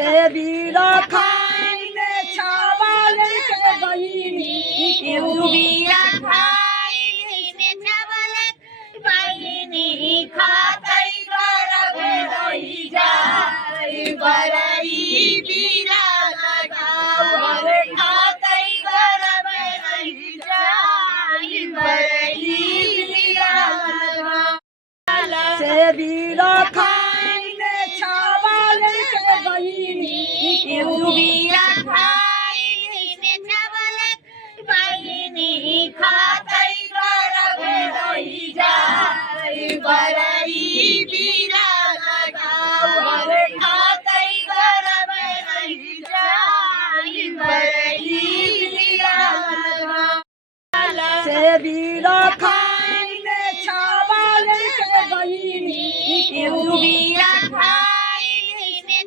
से बीरा खाईने छावल के बहिनी उबिया खाईने छावल बहिनी खातई गरब रही जाई बरई बीरा लगावल खातई गरब रही जाई बरई बीरा लगावल से बीरा खाईने छावल के बहिनी उबिया खाईने छावल बहिनी खातई गरब रही जाई बरई बीरा लगावल खातई गरब रही जाई बरई बीरा लगावल से बीरा खाईने छावल के बहिनी उबिया खाईने